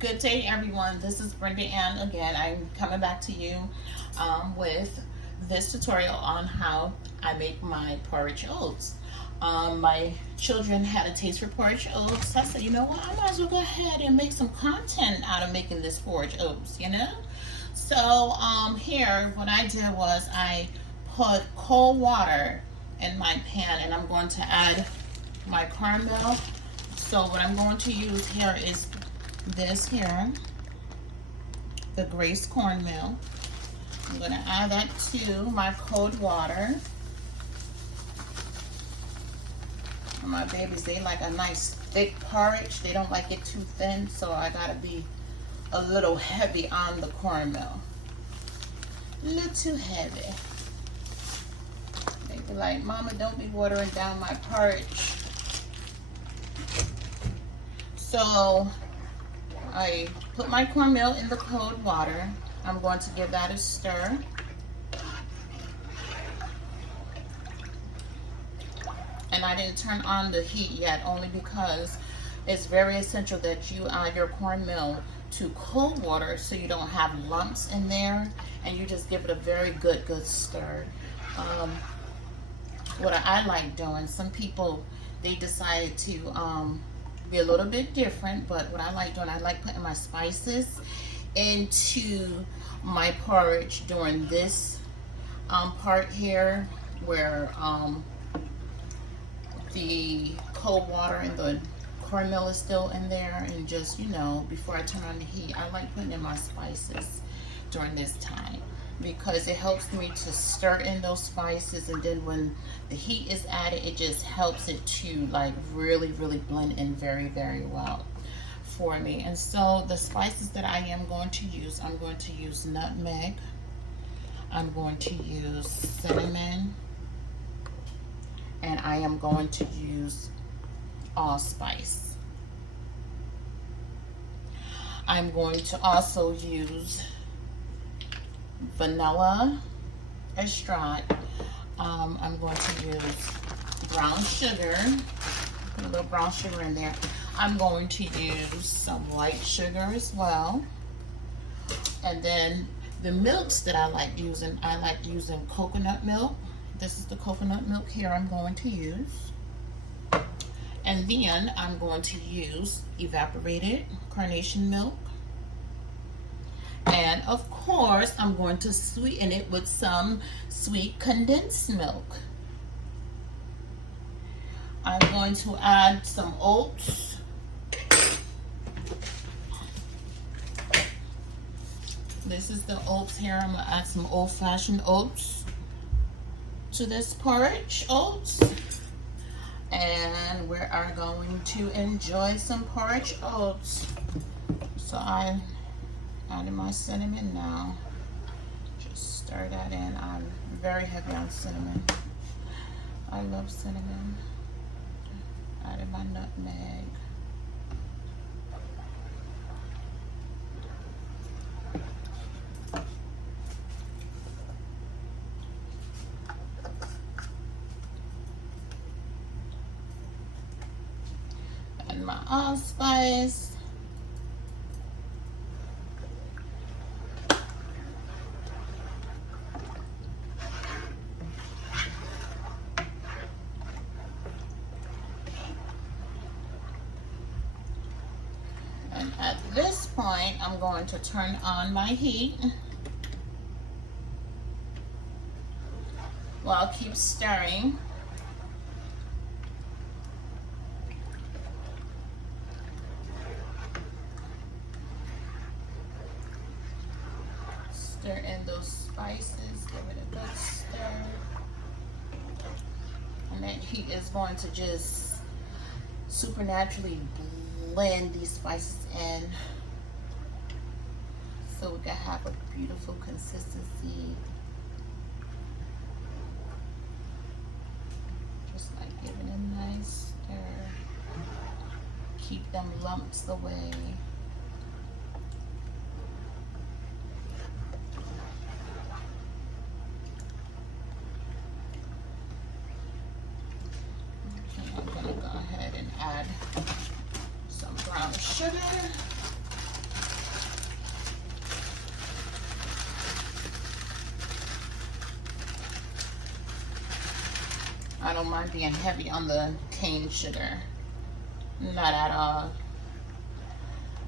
Good day, everyone. This is Brenda Ann again. I'm coming back to you with this tutorial on how I make my porridge oats. My children had a taste for porridge oats. I said, you know what? I might as well go ahead and make some content out of making this porridge oats, you know? So here, what I did was I put cold water in my pan, and I'm going to add my caramel. So what I'm going to use here is this here, the Grace cornmeal. I'm going to add that to my cold water. My babies, they like a nice thick porridge. They don't like it too thin, so I gotta be a little heavy on the cornmeal. A little too heavy. They be like, Mama, don't be watering down my porridge. So I put my cornmeal in the cold water. I'm going to give that a stir. And I didn't turn on the heat yet, only because it's very essential that you add your cornmeal to cold water so you don't have lumps in there, and you just give it a very good stir. What I like doing, some people, they decided to be a little bit different, but what I like doing, I like putting my spices into my porridge during this part here where the cold water and the cornmeal is still in there, and just, you know, before I turn on the heat, I like putting in my spices during this time because it helps me to stir in those spices, and then when the heat is added, it just helps it to like really blend in very well for me. And so the spices that I am going to use, I'm going to use nutmeg, I'm going to use cinnamon, and I am going to use allspice. I'm going to also use vanilla extract. I'm going to use brown sugar, put a little brown sugar in there. I'm going to use some white sugar as well. And then the milks that I like using coconut milk. This is the coconut milk here I'm going to use. And then I'm going to use evaporated carnation milk. And of course, I'm going to sweeten it with some sweet condensed milk. I'm going to add some oats. This is the oats here. I'm going to add some old-fashioned oats to this porridge oats, and we are going to enjoy some porridge oats. So I added my cinnamon now. Just stir that in. I'm very heavy on cinnamon. I love cinnamon. Added my nutmeg. And my allspice. And at this point, I'm going to turn on my heat. Well, I'll keep stirring. Stir in those spices, give it a good stir. And that heat is going to just supernaturally blend these spices in so we can have a beautiful consistency. Just like giving a nice stir. Keep them lumps away. add some brown sugar. I don't mind being heavy on the cane sugar. Not at all.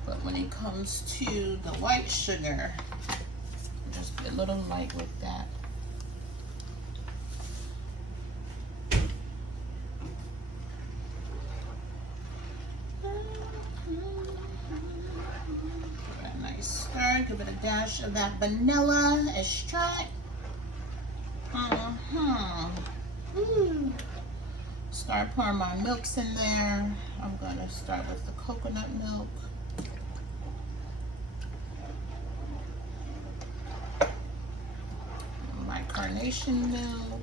But when it comes to the white sugar, just be a little light with that. Give it a nice stir. Give it a dash of that vanilla extract. Start pouring my milks in there. I'm gonna start with the coconut milk. My carnation milk.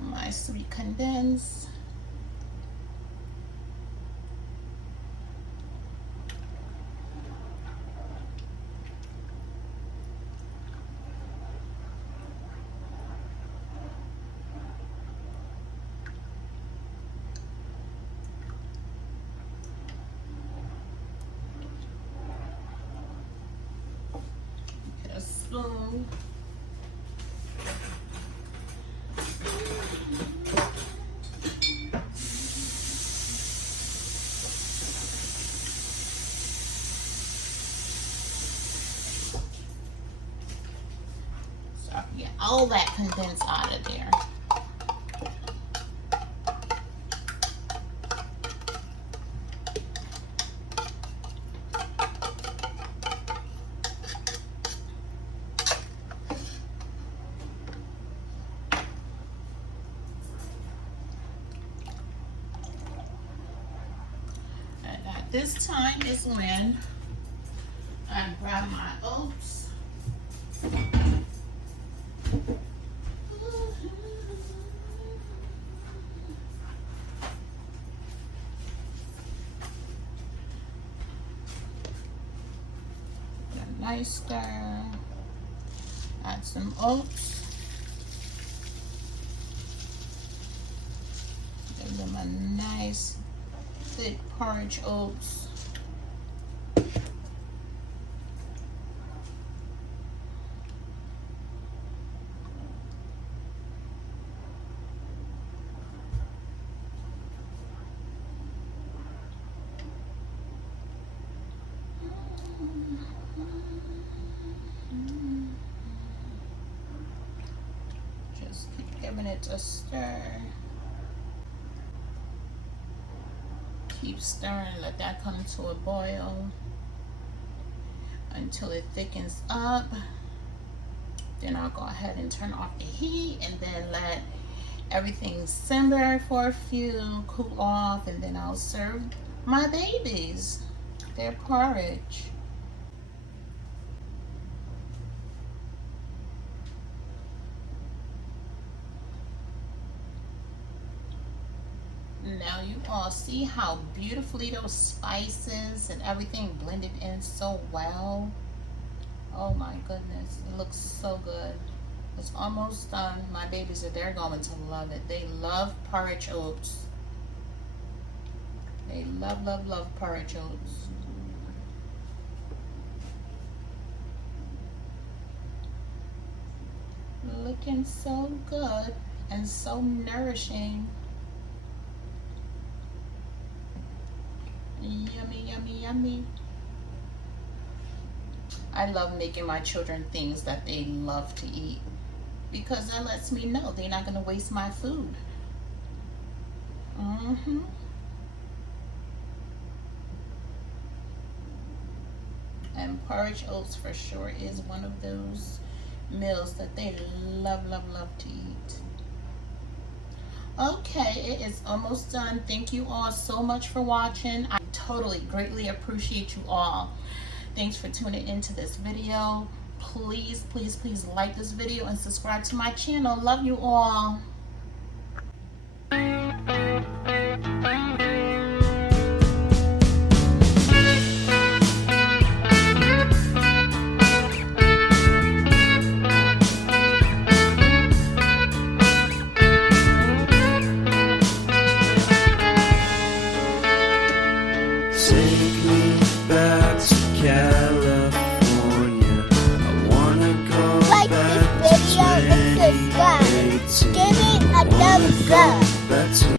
My sweet condensed. Spoon. So I can get all that condensed out of there. This time is when I grab my oats. A nice stir. Add some oats. Give them a nice thick porridge oats. Just keep giving it a stir. Keep stirring, let that come to a boil until it thickens up. Then I'll go ahead and turn off the heat and then let everything simmer for a few, cool off, and then I'll serve my babies their porridge. Now you all see how beautifully those spices and everything blended in so well. Oh my goodness, it looks so good. It's almost done. My babies they're going to love it. They love porridge oats. They love, love, love porridge oats. Looking so good and so nourishing. Yummy, yummy, yummy. I love making my children things that they love to eat because that lets me know they're not going to waste my food. And porridge oats for sure is one of those meals that they love, love, love to eat. Okay, it is almost done. Thank you all so much for watching. I totally greatly appreciate you all. Thanks for tuning into this video. Please, please, please like this video and subscribe to my channel. Love you all. Take me back to the